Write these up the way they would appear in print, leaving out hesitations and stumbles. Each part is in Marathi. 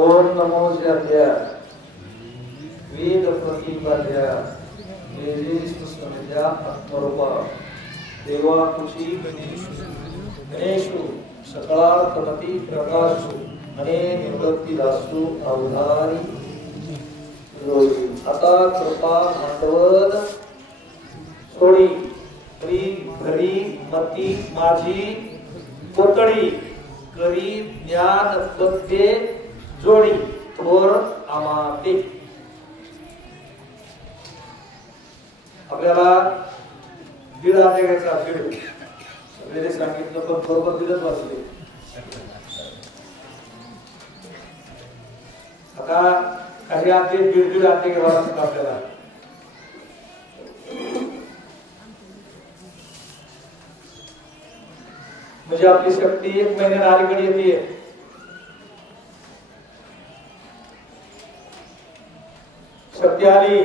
ओम नमो ज्याद्या वेद प्रतिपाद्या वेदेशुस्मृत्या आत्मरूपा देवा कुशी गणेशु सकलार्थमती प्रकाशु अने निवृत्ती दासु अवधारी रोई आता कृपा भांडवल सोडी प्री घरी मती माझी पोतडी करी ज्ञान पत्ते जोडी थोर आमाते. आपल्याला दीड घ्यायचा दीड सगळे सांगितलं पण बरोबर दीडच वाचले. आता काही आते दीड आते घ्यावा लागतात आपल्याला. म्हणजे आपली शक्ती 1 महिन्यात अलीकडे येते. शक्ती आली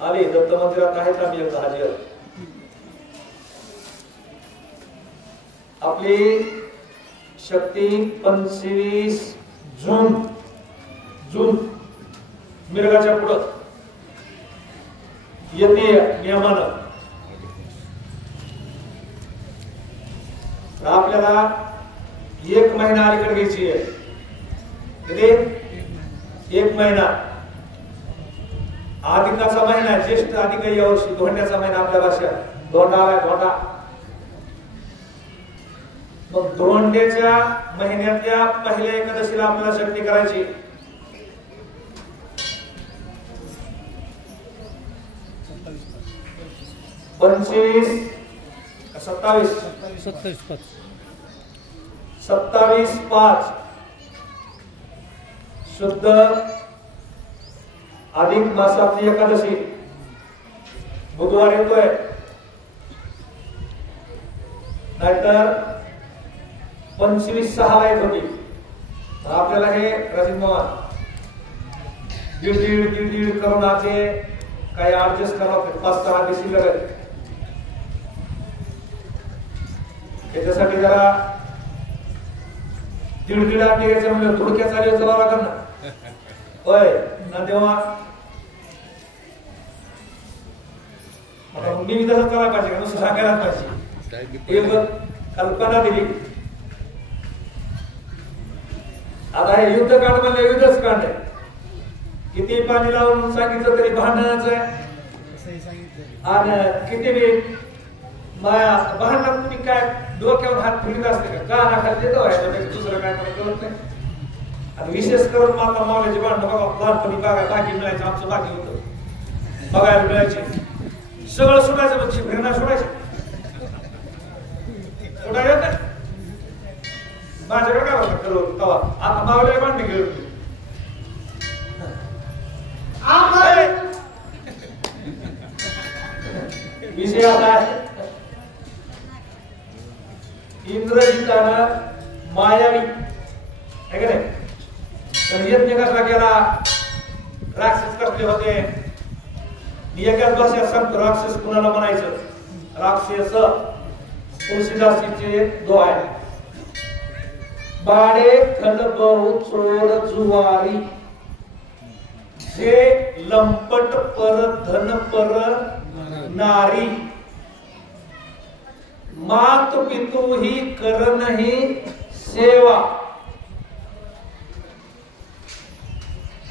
आली दत्त मंदिरात आहेत आम्ही एकदा हजर. आपली शक्ती 25 जून मिरगाच्या पुढं येते नियमानं. आपल्याला 1 महिना अलीकडे घ्यायची आहे. किती 1 महिना. अधिकाचा महिना ज्येष्ठ अधिक या वर्षी धोंड्याचा महिना आपल्या भाषेत धोंडा आलाय धोंडा. मग धोंड्याच्या महिन्यातल्या पहिल्या एकादशीला आपल्याला शक्ती करायची. पंचवीस 27/5 शुद्ध अधिक मासातली एकादशी बुधवार येतोय. नाहीतर 25/6 येत होती. आपल्याला हे रजित मोहन दीड करून आते काही ऍडजस्ट करावं 5-6 दिवशी लागेल. त्याच्यासाठी जरा दीड आते घ्यायचं म्हणजे थोडक्या चालू चलावं लागेल ना. होय ना तेव्हा मी तसं करायला पाहिजे का नुसतं सांगायला पाहिजे. कल्पना दिली. आता हे युद्ध काढ म्हणलं युद्धच काढ. किती पाणी लावून सांगितलं तरी भांडणच आहे. आणि किती बी भांडणात तुम्ही काय डोक्यावर हात फिरत असते का नाखाली देतो दुसरं काय कळत नाही. आणि विशेष करून माता मावल्याची भांडणं बघा लहानपणी बघा बाकी मिळायचं आमचं बाकी होतं बघायला मिळायचे. सगळं सुटायचं म्हणजे फिरणं सोडायचं सोडायचं माझ्याकडे काय होतं तवा. आता मावल्या भांडणे घेऊन विषय असा आहे. इंद्रजितानं मायावी आहे का नाही. यज्ञ कसला केला. राक्षस कसले होते. एकाच भाषेत सांगतो राक्षस कुणाला म्हणायचं. राक्षस तुळशीदासीचे दोहा आहे. बाडे खंडबहू चोर जुवारी जे लंपट पर धन पर नारी मात पितू ही करनही सेवा.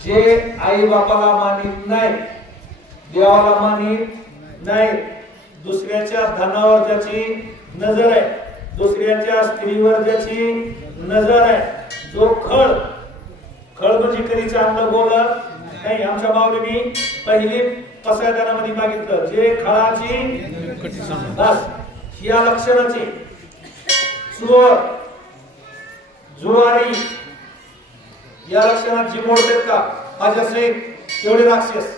जे आई बापाला मानित नाही देवाला मानित नाही दुसऱ्याच्या धनावर ज्याची नजर आहे दुसऱ्याच्या स्त्रीवर ज्याची नजर आहे जो खळ म्हणजे कधी चांगलं बोलत नाही. आमच्या माऊलींनी पहिली पसायदानामध्ये मागितलं जे खळाची बस या लक्षणाची चोर जुवारी या लक्षणात जी मोडतात का माझ्या सहित एवढे राक्षस.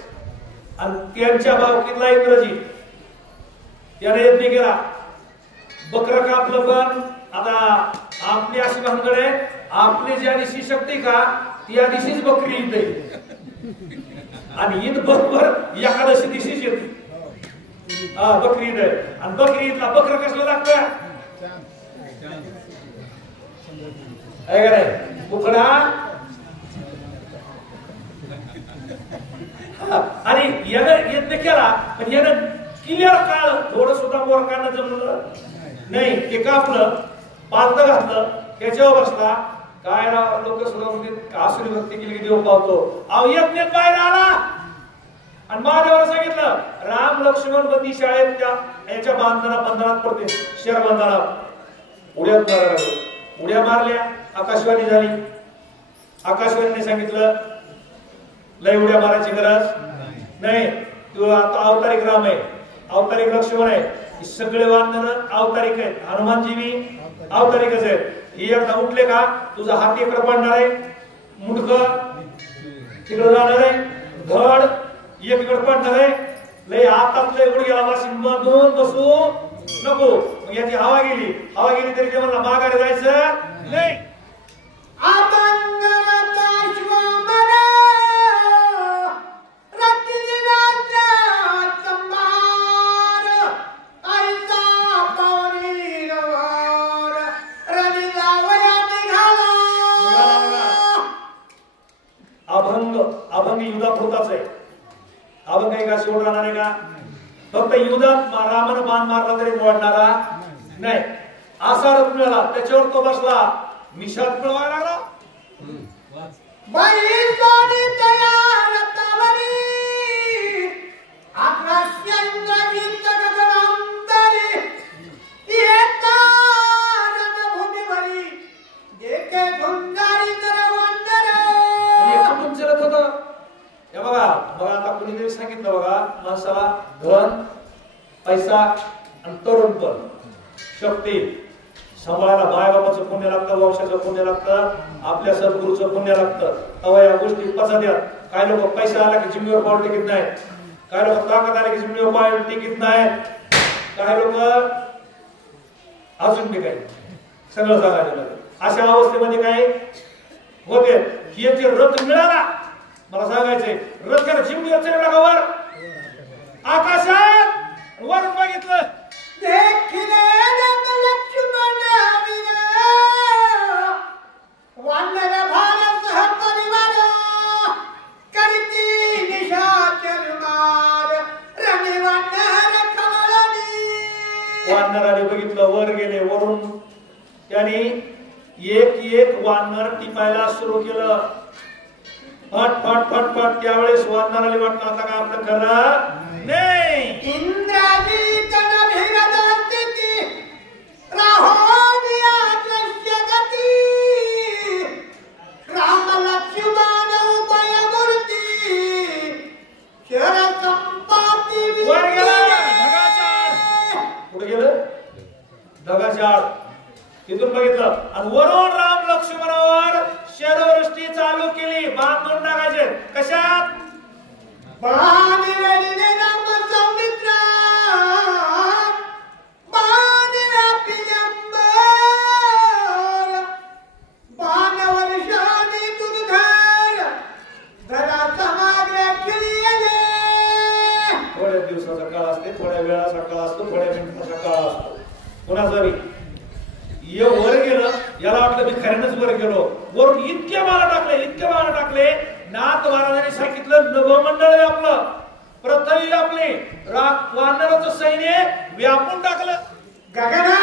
आणि त्यांच्या भावकीतला इंद्रजी त्याने यज्ञ केला. बकर कापलं पण आता आपली अशी भानगड आहे आपली ज्या दिवशी शक्ती का त्या दिवशीच बकरी येते. आणि ईद बरोबर एकादशी दिवशीच येते. बकरी ईद आणि बकरी ईदला बकर कसलं लागतं आहे का नाही मुकडा आणि यानं यत्न केला पण यानं क्लिअर काळ थोडं सुद्धा वर काढणं जमलं नाही ते कापलं पालत घातलं त्याच्यावर बसला काय लोक सुद्धा म्हणजे आसुरी भक्ती केली की देव पावतो अहो यज्ञ बाहेर आला आणि माझ्यावर सांगितलं राम लक्ष्मण बंदी शाळेत त्या याच्या बंधनात पडते शहर बंधनात उड्या मारल्या आकाशवाणी झाली आकाशवाणीने सांगितलं लय उड्या मारायची गरज नाही तू आता अवतारिक राम आहे अवतारिक लक्ष्मण आहे सगळे वानर अवतारिक आहेत हनुमानजी बी अवतारिकच आहेत ही एकदा उठले का तुझा हात इकडे पडणार आहे मुंडक तिकडे जाणार आहे धड एकीकडे पडणार आहे लय हातातले गुडघ्याला वाशिंग बांधून बसू नको याची हवा गेली तरी ते म्हणला माघारी जायचं नाही अभंग युद्धापुरताच आहे अभंग आहे का शेवट राहणार आहे का फक्त युद्धात रामानं बाण मारला तरी मोडणारा नाही असा रथ मिळाला त्याच्यावर तो बसला मिशात मिळवायला लागला बघा आता कुणीतरी सांगितलं बघा माणसाला धन पैसा आणि तरुणपण शक्ती सांभाळायला माय बापाचं पुण्य लागतं वंशाचं पुण्य लागतं आपल्या सद्गुरूचं पुण्य लागतं तेव्हा या गोष्टी पचत्यात काय लोक पैसा आला की जिम्मीवर पाऊल टिकत नाही काय लोक ताकद आले की जिम्मीवर पाऊल टिकत नाही काय लोक अजून बी काही सगळं सांगायचं अशा अवस्थेमध्ये काय होते याचे रथ मिळाला मला सांगायचंय रथाला चिमणीवर चढला का वर आकाशात वर बघितलं वानराने बघितलं वर गेले वरून त्याने एक वानर टिपायला सुरू केलं फट फट फट फट त्यावेळेस वानराला वाटलं आता का आपलं खरं नाही इंद्राजी राम लक्ष्मण वर गेला कुठे गेलं ढगाच्या तिथून बघितलं आणि वरून राम लक्ष्मणावर शरवृष्टी चालू केली बांधून टाकायचे कशात थोड्या दिवसाचा काळ असते थोड्या वेळाचा काळ असतो थोड्या मिनिटाचा काळ असतो कुणाचा वर गेलं याला वाटलं मी खऱ्यानंच वर गेलो वरून इतके माला टाकले नाथ महाराजांनी सांगितलं नभमंडळ आहे आपलं पृथ्वी आपले वानराचं सैन्य व्यापून टाकलं गगना